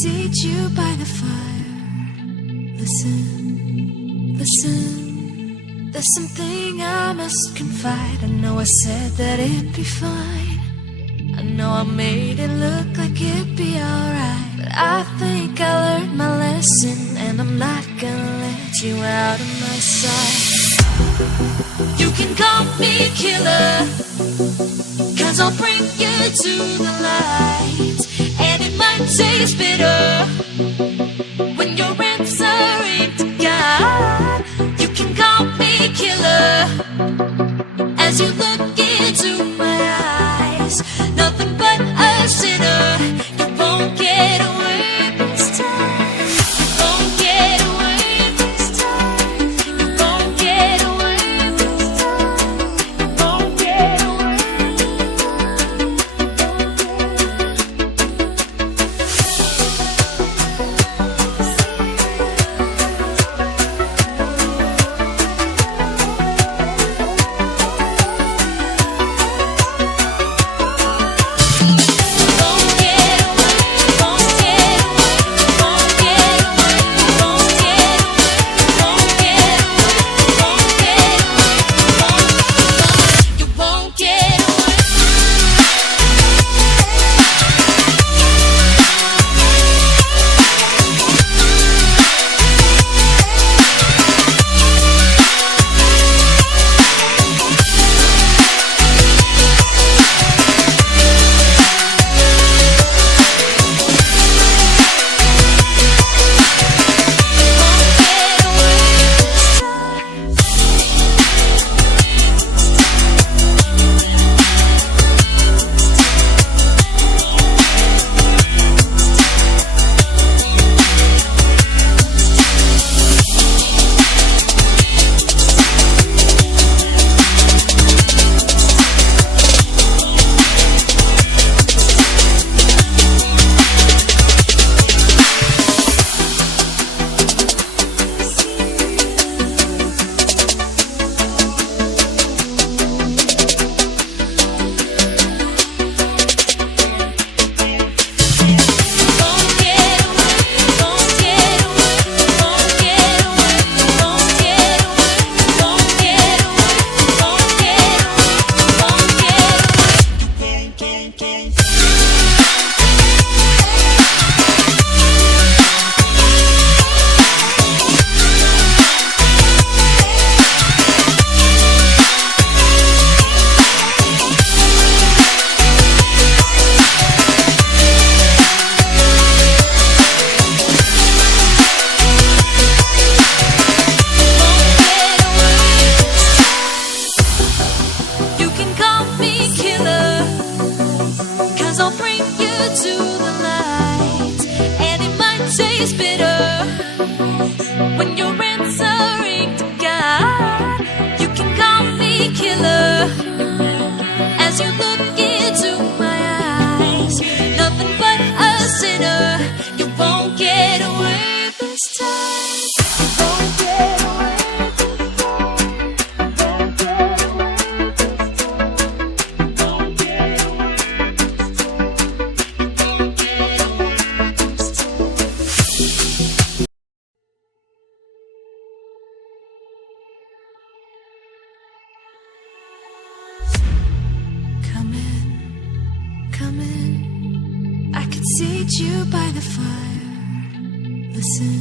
seat you by the fire. Listen, listen, there's something I must confide. I know I said that it'd be fine. I know I made it look like it'd be alright, but I think I learned my lesson, and I'm not gonna let you out of my sight. You can call me killer, 'cause I'll bring you to the light. And it might taste bitter when you're answering to God. You can call me killer as you look into my eyes. Nothing but a sinner. You won't get away this time. You won't get away this time. You won't get away this time. You won't get away. Seat you by the fire. Listen,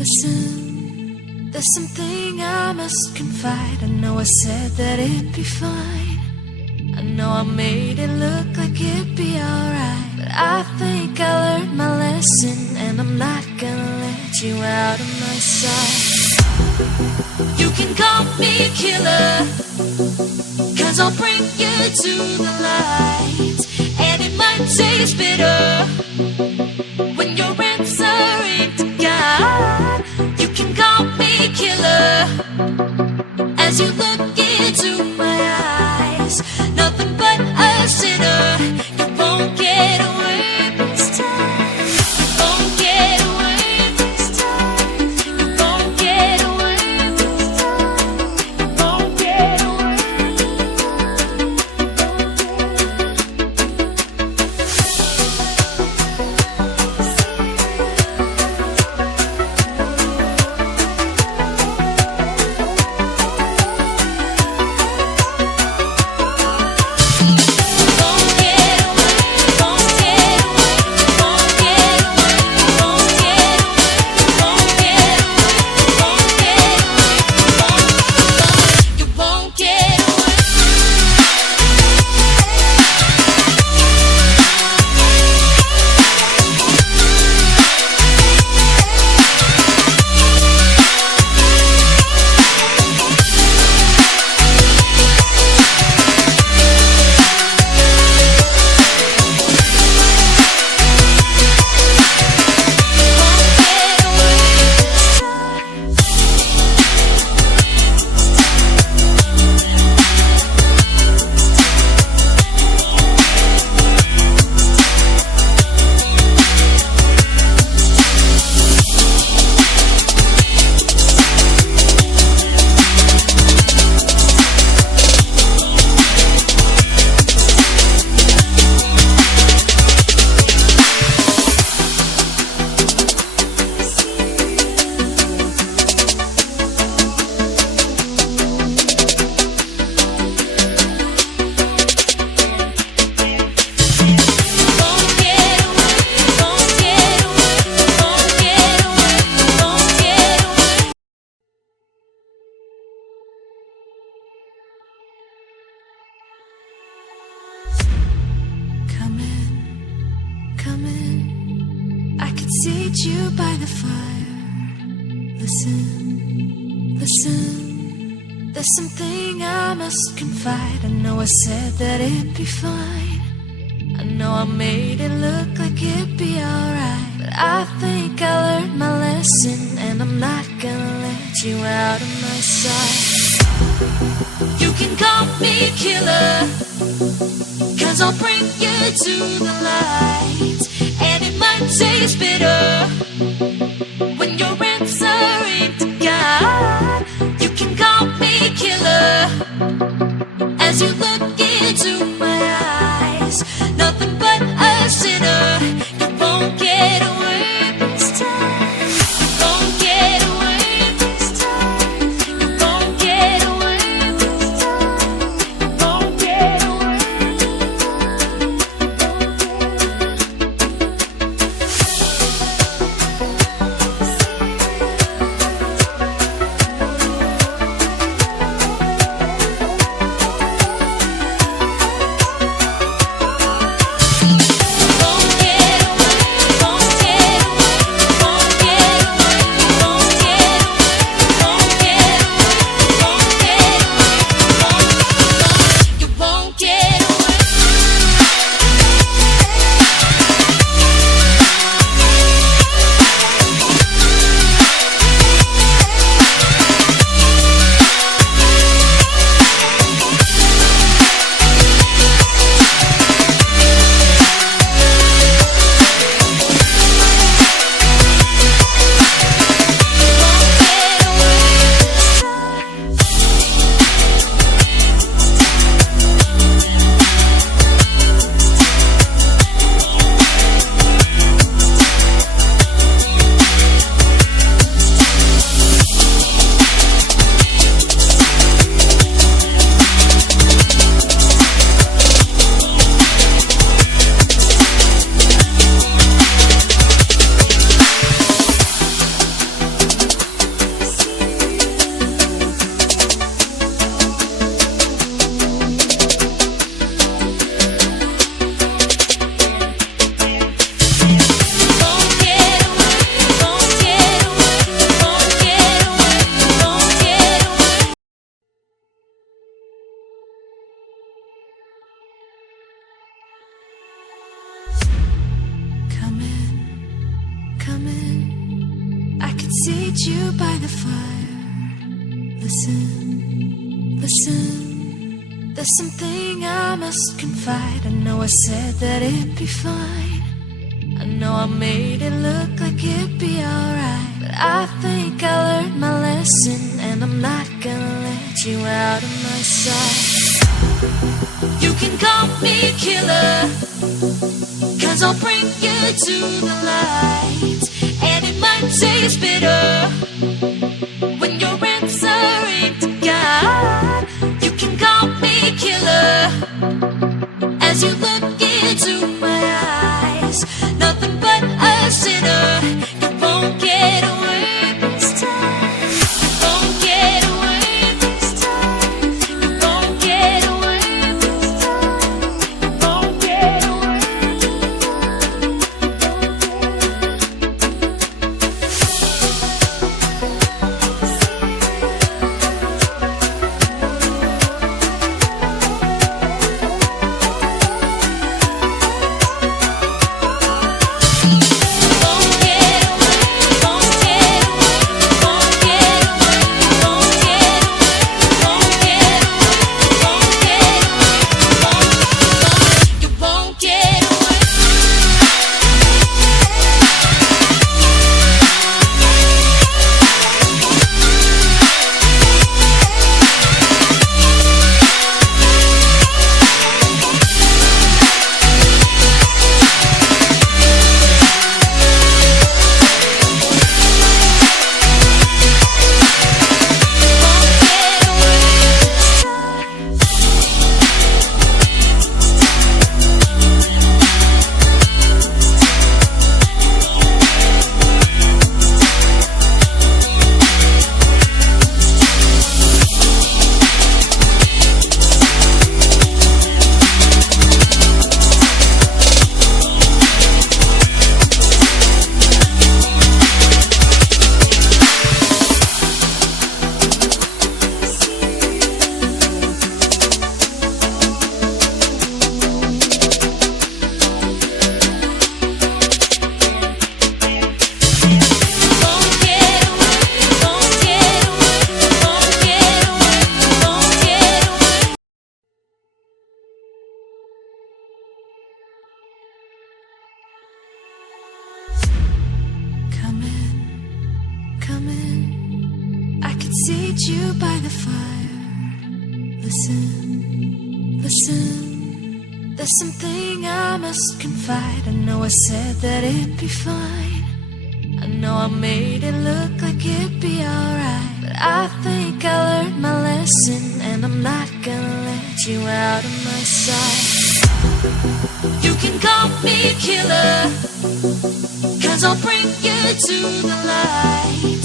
listen, there's something I must confide. I know I said that it'd be fine. I know I made it look like it'd be alright, but I think I learned my lesson, and I'm not gonna let you out of my sight. You can call me killer, 'cause I'll bring you to the light. And it might taste bitter when you're answering to God. You can call me killer as you look into my eyes. Nothing but a sinner. You won't get away this time. You won't get away this time. You won't get away this time. You won't get away. seat you by the fire. Listen, listen. There's something I must confide. I know I said that it'd be fine. I know I made it look like it'd be alright, but I think I learned my lesson, and I'm not gonna let you out of my sight. You can call me killer, 'cause I'll bring you to the light. And it might taste bitter when your answer ain't to God. You can call me killer as you look into my eyes. Nothing but a sinner. You won't get away this time. You won't get away this time. You won't get away this time. You won't get away this time. Come in, I could seat you by the fire. Listen, listen. There's something I must confide. I know I said that it'd be fine. I know I made it look like it'd be alright, but I think I learned my lesson, and I'm not gonna let you out of my sight. You can call me killer, 'cause I'll bring you to the light. And it might taste bitter when your answer ain't to God. You can call me killer as you look into my eyes. Nothing but a sinner. You won't get away this time. You won't get away this time. You won't get away this time. You won't get away this time. I could seat you by the fire. Listen, listen, there's something I must confide. I know I said that it'd be fine. I know I made it look like it'd be alright, but I think I learned my lesson, and I'm not gonna let you out of my sight. You can call me killer, 'cause I'll bring you to the light.